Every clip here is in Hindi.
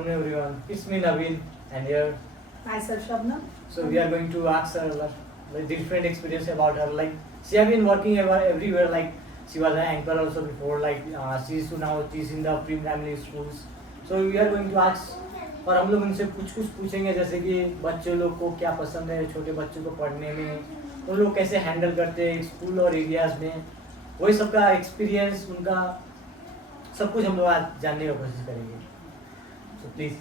Hello everyone, it's me Naveen and here. Myself Shabnam. So we are going to ask her like different experience about her. Like she have been working everywhere. Like she was an anchor also before. Like she's now she's in the pre-primary schools. So we are going to ask और हम लोग उनसे कुछ पूछेंगे जैसे कि बच्चों लोग को क्या पसंद है छोटे बच्चों को पढ़ने में उन लोग कैसे हैंडल करते हैं स्कूल और एरियाज में वही सबका एक्सपीरियंस उनका सब कुछ हम लोग आज जानने की कोशिश करेंगे. So please.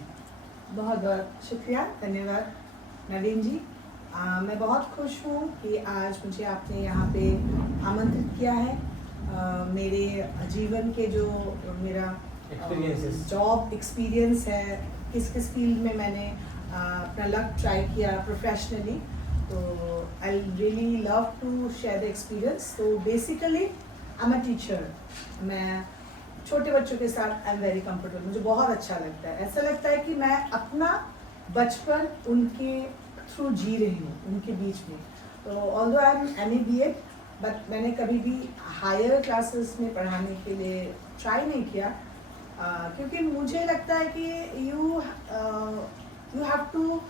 बहुत बहुत शुक्रिया, धन्यवाद नवीन जी. मैं बहुत खुश हूँ कि आज मुझे आपने यहाँ पे आमंत्रित किया है. मेरे जीवन के जो मेरा जॉब एक्सपीरियंस है, किस किस फील्ड में मैंने अपना लक ट्राई किया प्रोफेशनली, तो I really love to share the experience. तो basically I am a teacher. मैं छोटे बच्चों के साथ आई एम वेरी कंफर्टेबल. मुझे बहुत अच्छा लगता है. ऐसा लगता है कि मैं अपना बचपन उनके थ्रू जी रही हूँ, उनके बीच में. तो although I am MA BEd, but मैंने कभी भी हायर क्लासेस में पढ़ाने के लिए ट्राई नहीं किया, क्योंकि मुझे लगता है कि you have to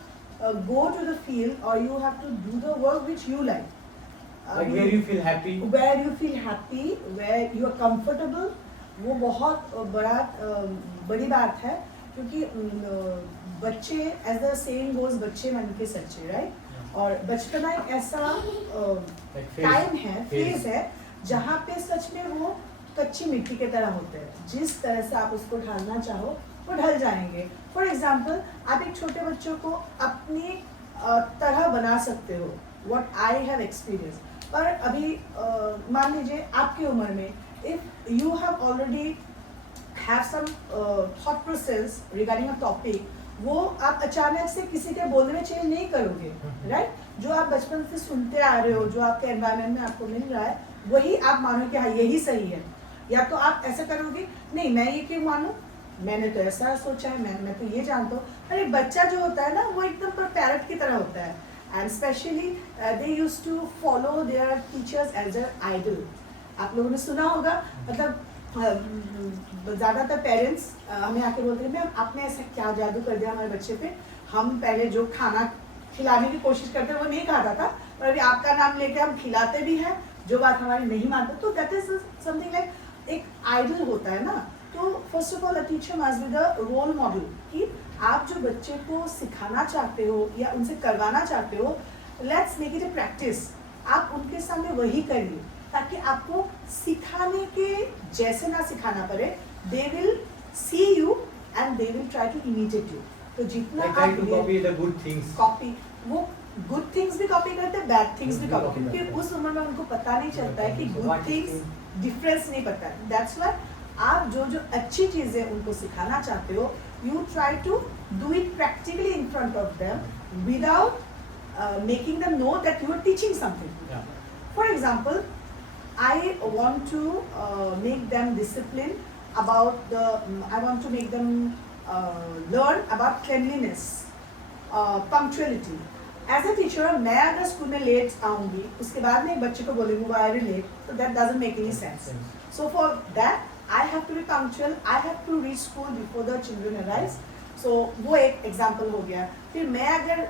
go to the field और you have to do the work which you like. Like where you feel happy, where you are comfortable. वो बहुत बड़ी बात है, क्योंकि बच्चे एज द सेइंग गोज बच्चे मन के सच्चे, राइट. और बचपना एक ऐसा टाइम है, फेज है, जहाँ पे सच में वो कच्ची मिट्टी की तरह होते हैं. जिस तरह से आप उसको ढालना चाहो वो ढल जाएंगे. फॉर एग्जाम्पल, आप एक छोटे बच्चों को अपनी तरह बना सकते हो, व्हाट आई हैव एक्सपीरियंस. पर अभी मान लीजिए आपकी उम्र में, if you have already have some thought process regarding a topic, वो आप अचानक से किसी के बोलने में चेंज नहीं करोगे, राइट. जो आप बचपन से सुनते आ रहे हो, जो आपके एनवायरनमेंट में आपको मिल रहा है, वही आप मानो कि हाँ यही सही है. या तो आप ऐसा करोगे, नहीं मैं ये क्यों मानूं, मैंने तो ऐसा सोचा है, मैं तो ये जानता हूँ. अरे बच्चा जो होता है ना, वो एकदम पर पैरट की तरह होता है. And specially they used to follow their teachers as a idol. आप लोगों ने सुना होगा, मतलब ज़्यादातर पेरेंट्स हमें आके बोलते हैं, मैम आपने ऐसा क्या जादू कर दिया हमारे बच्चे पे. हम पहले जो खाना खिलाने की कोशिश करते हैं वो नहीं खाता था, पर अभी आपका नाम लेके हम खिलाते भी हैं, जो बात हमारी नहीं मानते. तो दैट इज समथिंग लाइक एक आइडल होता है ना. तो first of all a teacher must be the role model, कि आप जो बच्चे को सिखाना चाहते हो या उनसे करवाना चाहते हो, let's make it a practice. आप उनके सामने वही करिए, ताकि आपको सिखाने के जैसे ना सिखाना पड़े. They will see you and they will try to imitate you. तो जितना आप copy the good things, copy, वो गुड थिंग्स भी कॉपी करते हैं, बैड थिंग्स भी कॉपी, क्योंकि उस उम्र में उनको पता नहीं चलता है कि गुड थिंग्स डिफरेंस नहीं पता है. दैट्स व्हाई आप जो अच्छी चीजें उनको सिखाना चाहते हो, you try to do it practically in front of them without making them know that you are teaching something. For example, I want to make them disciplined about I want to make them learn about cleanliness, punctuality. As a teacher, मैं अगर स्कूल में लेट आऊँगी, उसके बाद में एक बच्चे को बोलूँगी why are you late, so that doesn't make any sense. So for that, I have to be punctual. I have to reach school before the children arrives. So वो एक example हो गया. फिर मैं अगर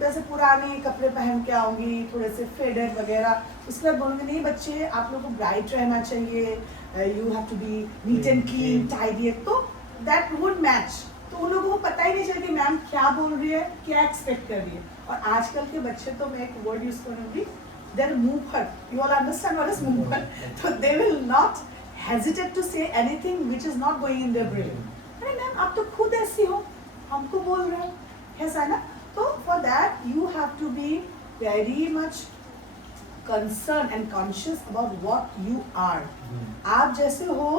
जैसे पुराने कपड़े पहन के आऊँगी, थोड़े से फेडेड वगैरह, उसके बाद बोलूँगी नहीं बच्चे आप लोगों को ब्राइट रहना चाहिए, you have to be neat and clean, tidy. तो दैट वुड मैच. तो उन लोगों को पता ही नहीं चलती मैम क्या बोल रही है, क्या एक्सपेक्ट कर रही है. और आजकल के बच्चे, तो मैं एक वर्ड यूज करूँगी, their mover. You all understand what is mover. तो they will not hesitate to say anything which is not going in their brain. अरे मैम आप तो खुद ऐसी हो, हमको बोल रहे हो, ऐसा ना. So for that you have to be very much concerned and conscious about what you are. आप जैसे हो,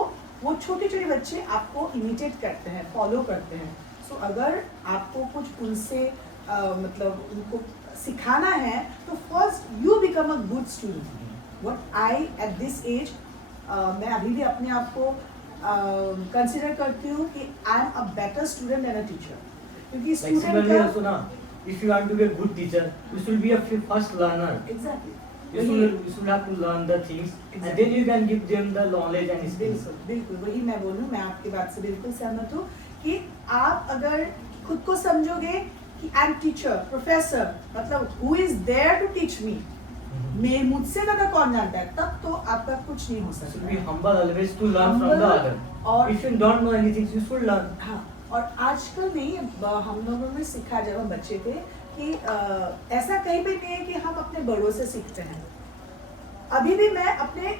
वो छोटे छोटे बच्चे आपको इमिटेट करते हैं, फॉलो करते हैं. So अगर आपको कुछ उनसे मतलब उनको सिखाना है, तो first you become a good student. What I at this age, मैं अभी भी अपने आप को कंसिडर करती हूँ कि I am a better student than a teacher. क्योंकि स्टूडेंट का, if you want to be a good teacher, you should be a first learner. Exactly. You should have to learn the things, and then you can give them the knowledge and skills. बिल्कुल बिल्कुल वही मैं बोल रही हूँ. मैं आपकी बात से बिल्कुल सहमत हूँ कि आप अगर खुद को समझोगे कि आई एम टीचर प्रोफेसर, मतलब who is there to teach me, मैं मुझसे ज्यादा कौन जानता है, तब तो आपका कुछ नहीं हो So सकता be humble always to learn from the other. और If you don't know anything, you should learn. हाँ, और आजकल नहीं, हम लोगों ने सीखा जब हम बच्चे थे कि ऐसा कहीं पे नहीं है कि हम अपने बड़ों से सीखते हैं। अभी भी मैं अपने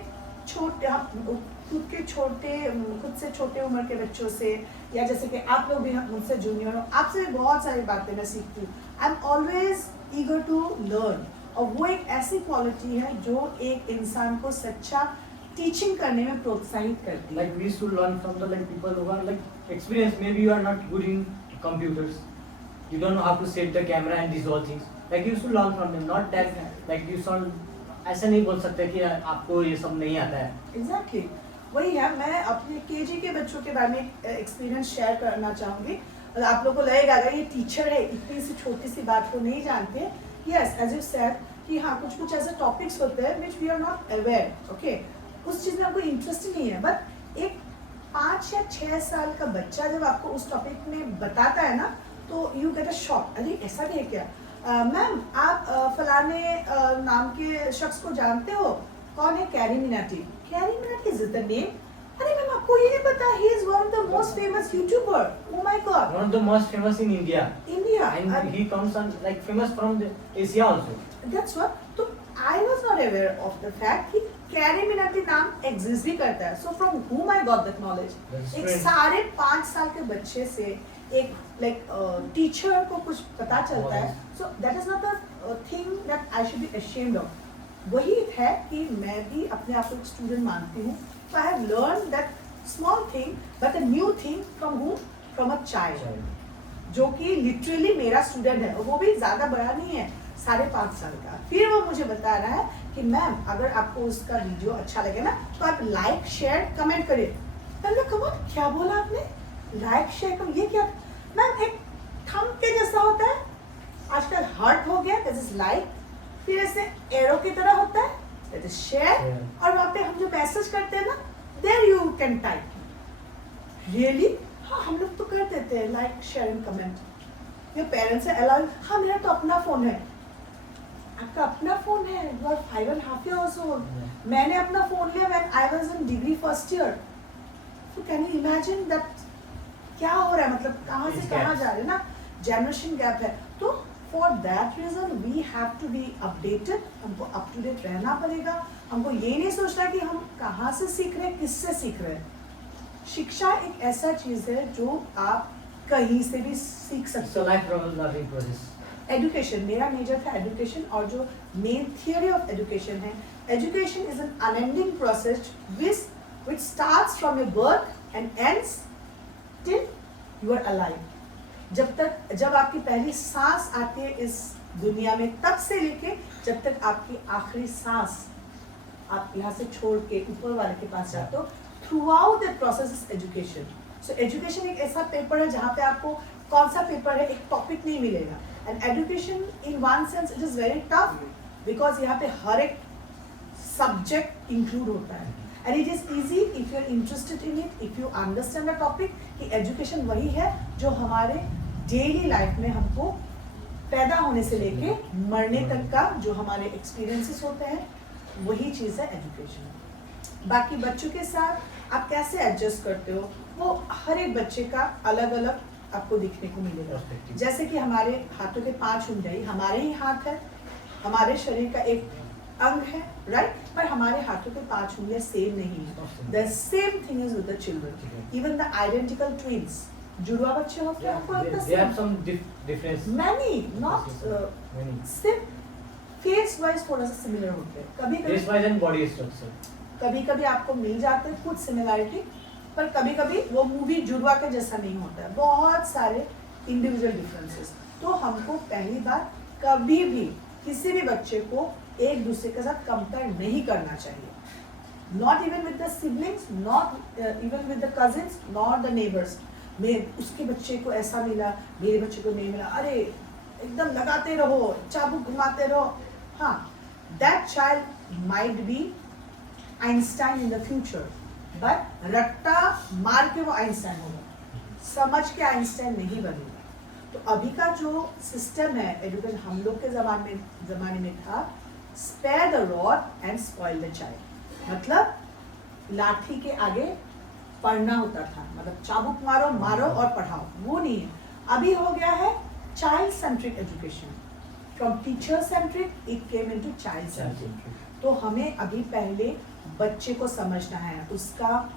खुद से छोटे उम्र के बच्चों से, या जैसे कि आप लोग भी मुझसे जूनियर हो, आपसे भी बहुत सारी बातें मैं सीखती हूँ। I am always eager to learn, और वो एक ऐसी क्वालिटी है जो एक इंसान को सच्चा टीचिंग करने में प्रोत्साहित करती है। Like we should learn from the like people who are like experienced. Maybe you are not good in computers. You don't know how to set the camera and these all things. Like you should learn from them. Not that like you should ऐसा नहीं बोल सकते कि आपको ये सब नहीं आता है। Exactly. वही है, मैं अपने केजी के बच्चों के बारे में एक्सपीरियंस शेयर करना चाहूँगी। आप लोगों को लगेगा अगर ये टीचर है इतनी सी छोटी सी बात को नहीं जानते। यस, एज यू सेड कि हाँ कुछ ऐसे टॉपिक्स होते हैं which we are not aware, okay, उस चीज़ में आपको इंटरेस्ट ही नहीं है, बट एक 5 या 6 साल का बच्चा जब आपको उस टॉपिक में बताता है ना, तो यू गेट अ शॉक, अरे ऐसा भी है क्या? मैम आप फलाने नाम के शख्स को जानते हो, कौन है? Carry Minati. Carry Minati is the name? अरे मैम आपको ये नहीं पता, he is one of the most famous YouTuber. Oh my God, One of the most famous in India. India, And he comes on like famous from the Asia also. That's what. तो I was not aware of the fact कि कैरी मिनाटी नाम एग्जिस्ट भी करता है। So from whom I got that knowledge? That's एक strange. 5.5 साल के बच्चे से एक लाइक टीचर को कुछ पता चलता है। So that is not a thing that I should be ashamed of. वही है कि मैं भी अपने आप को एक स्टूडेंट मानती हूँ। So I have learned that small thing, but a new thing from whom? From a child. जो कि लिटरली मेरा स्टूडेंट है, और वो भी ज्यादा बड़ा नहीं है, 5.5 साल का। फिर वो मुझे बता रहा है कि मैम अगर आपको उसका वीडियो अच्छा लगे ना तो आप लाइक शेयर कमेंट करें। मैंने कहा क्या बोला आपने? लाइक शेयर कमेंट, ये क्या? मैम एक थंब के जैसा होता है, आजकल हार्ट हो गया, दैट इज लाइक, फिर ऐसे एरो की तरह होता है, दैट इज शेयर, और वहाँ पे हम जो मैसेज करते हैं ना, there you can type. Really? हाँ, हम लोग तो कर देते हैं like share and comment. Your parents है अलाउ? हाँ, मेरा तो अपना फोन है। आपका अपना फोन है? You are 5.5 years old। मैंने अपना फोन लिया when I was in degree first year. So can you imagine that क्या हो रहा है, मतलब कहाँ से कहाँ जा रहे हैं ना, जनरेशन गैप है। तो for that reason we have to be updated, हमको अप टू डेट रहना पड़ेगा। हमको ये नहीं सोचना कि हम कहाँ से सीख रहे हैं, किससे सीख रहे हैं। शिक्षा एक ऐसा चीज है जो आप कहीं से भी सीख सकते So हो। lifelong learning process. एजुकेशन, मेरा मेजर था एजुकेशन, और जो मेन थियोरी ऑफ एजुकेशन है, education is an unending process which starts from your birth and ends till you are alive. जब आपकी पहली सांस आती है इस दुनिया में, तब से लेके जब तक आपकी आखिरी सांस आप यहाँ से छोड़ के ऊपर वाले के पास जाते हो, through out that process is education. So education एक ऐसा पेपर है जहाँ पे आपको कौन सा पेपर है, एक टॉपिक नहीं मिलेगा। And education in one sense it is very tough, because यहाँ पे हर एक सब्जेक्ट इंक्लूड होता है। And it is easy if you are interested in it, if you understand the topic, कि एजुकेशन वही है जो हमारे डेली लाइफ में हमको पैदा होने से लेके मरने तक का जो हमारे एक्सपीरियंसेस होते हैं, वही चीज़ है एजुकेशन। बाकी बच्चों के साथ आप कैसे एडजस्ट करते हो, वो हर एक बच्चे का अलग अलग आपको दिखने को मिलेगा। जैसे कि हमारे हाथों के 5 उंगली हमारे ही हाथ है, हमारे शरीर का एक अंग है, राइट, पर हमारे हाथों के 5 उंगलियां सेम नहीं है। The same thing is with the children, even the identical twins, जुड़वा बच्चे होते हैं, They have some difference. Many not Many. सिर्फ फेस वाइज थोड़ा सा सिमिलर होते हैं, कभी Face wise and body structure. कभी आपको मिल जाते हैं कुछ सिमिलैरिटी, पर कभी कभी वो मूवी जुड़वा के जैसा नहीं होता है, बहुत सारे इंडिविजुअल डिफरेंसेस। तो हमको पहली बार कभी भी किसी भी बच्चे को एक दूसरे के साथ कंपेयर नहीं करना चाहिए, not even with the siblings, not even with the cousins, not the neighbours. मैं उसके बच्चे को ऐसा मिला, मेरे बच्चे को नहीं मिला, अरे एकदम लगाते रहो, चाबुक घुमाते रहो। हाँ, that child might be Einstein in the future, but रट्टा मार के वो आइंस्टाइन होगा। समझ के आइंस्टाइन नहीं बनेगा। तो अभी का जो सिस्टम है एजुकेशन, हम लोग के जमाने में था spare the rod and spoil the child, मतलब लाठी के आगे पढ़ना होता था, मतलब चाबुक मारो मारो और पढ़ाओ, वो नहीं है। अभी हो गया है child centric education, from teacher centric it came into child centric. तो हमें अभी पहले बच्चे को समझना है, उसका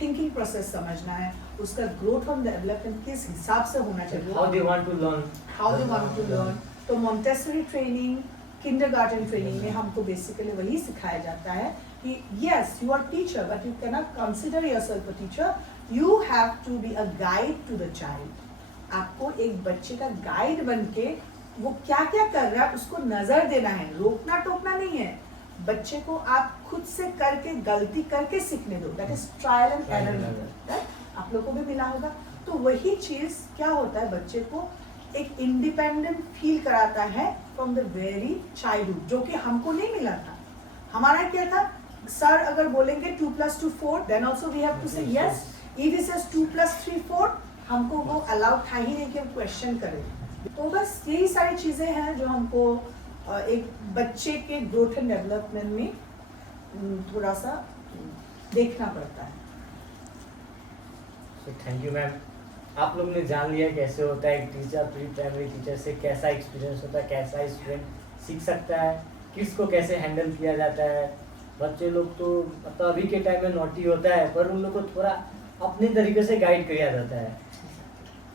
थिंकिंग प्रोसेस समझना है, उसका ग्रोथ और डेवलपमेंट किस हिसाब से होना चाहिए, how they want to learn, तो मोंटेसरी ट्रेनिंग, किंडरगार्टन ट्रेनिंग में हमको बेसिकली वही सिखाया जाता है कि yes you are teacher but you can not consider yourself a teacher, you have to be a guide to the child. आपको एक बच्चे का गाइड बन के वो क्या क्या कर रहा है उसको नजर देना है, रोकना टोकना नहीं है। बच्चे को आप खुद से करके गलती करके सीखने दो, that is trial and error method, आप लोगों को भी मिला होगा। तो वही चीज क्या होता है, बच्चे को एक इंडिपेंडेंट फील कराता है फ्रॉम द वेरी चाइल्डहुड, जो कि हमको नहीं मिला था। हमारा क्या था, सर अगर बोलेंगे 2 + 2 4 then also we have to say yes, if he says 2 + 3 4 हमको वो अलाउड था ही नहीं कि हम क्वेश्चन करें। तो बस यही सारी चीजें हैं जो हमको एक बच्चे के ग्रोथ एंड डेवलपमेंट में थोड़ा सा देखना पड़ता है। थैंक यू मैम, आप लोग ने जान लिया कैसे होता है एक टीचर, प्री प्राइमरी टीचर से कैसा एक्सपीरियंस होता है, कैसा स्टूडेंट सीख सकता है, किसको कैसे हैंडल किया जाता है। बच्चे लोग तो मतलब अभी के टाइम में नॉटी होता है, पर उन लोग को थोड़ा अपने तरीके से गाइड किया जाता है,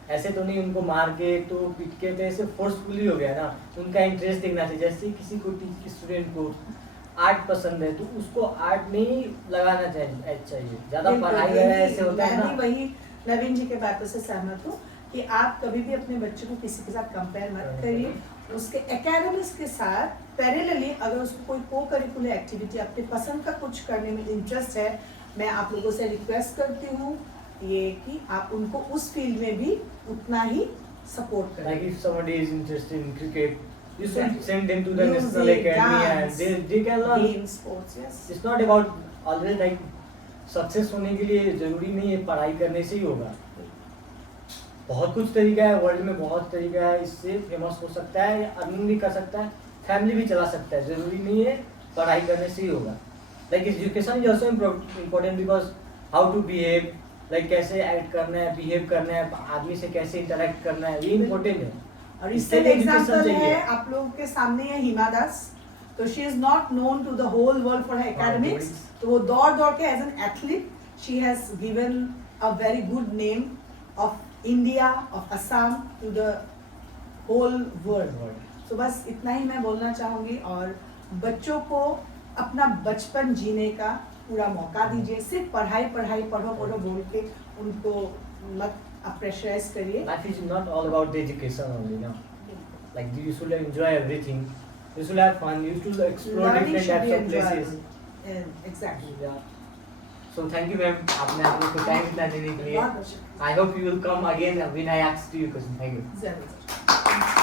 ऐसे तो नहीं उनको मार के तो पीट के, तो ऐसे फोर्सफुली हो गया ना। उनका इंटरेस्ट देखना चाहिए, जैसे किसी को स्टूडेंट को आर्ट पसंद है तो उसको आर्ट में ही लगाना चाहिए, ज्यादा पढ़ाई ऐसे होता है ना। वही नवीन जी के बातों से सहमत हूँ कि आप कभी भी अपने बच्चे को किसी के साथ कंपेयर मत करिए, उसके एकेडमिक्स के साथ पैरेलली अगर उसको कोई को करिकुलर एक्टिविटी अपने पसंद का कुछ करने में इंटरेस्ट है, मैं आप लोगों से रिक्वेस्ट करती हूँ ये कि आप उनको उस फील्ड में भी उतना ही सपोर्ट करें। Like if somebody is interested in cricket, you should Exactly. send them to the Music, national academy dance, and they can learn. Games, sports, yes. It's not about always like success होने के लिए जरूरी नहीं है पढ़ाई करने से ही होगा। बहुत कुछ तरीका है, वर्ल्ड में बहुत तरीका है, इससे फेमस हो सकता है, अर्निंग भी कर सकता है, फैमिली भी चला सकता है, जरूरी नहीं है पढ़ाई करने से ही होगा। Like education is also important because how to behave, like कैसे एक्ट करना है, बिहेव करना है, आदमी से कैसे इंटरेक्ट करना है, ये इम्पोर्टेंट है। और इससे एग्जांपल है आप लोगों के सामने है हिमा दास, तो she is not known to the whole world for her academics, तो वो दौड़ के as an athlete she has given a very good name of India, of Assam to the whole world. तो बस इतना ही मैं बोलना चाहूँगी, और बच्चों को अपना बचपन जीने का पूरा मौका दीजिए। सिर्फ पढ़ाई पढ़ो बोल के उनको मत प्रेशराइज करिए। Life is not all about the education only, no. Like you should enjoy everything. You should have fun. You should explore Learning different should be types of places. enjoyable. Exactly. Yeah. So thank you, ma'am. आपने आप लोग को टाइम इतना देने के लिए. बहुत बहुत शुक्रिया। I hope you will come again when I ask you question. Thank you. जरूर।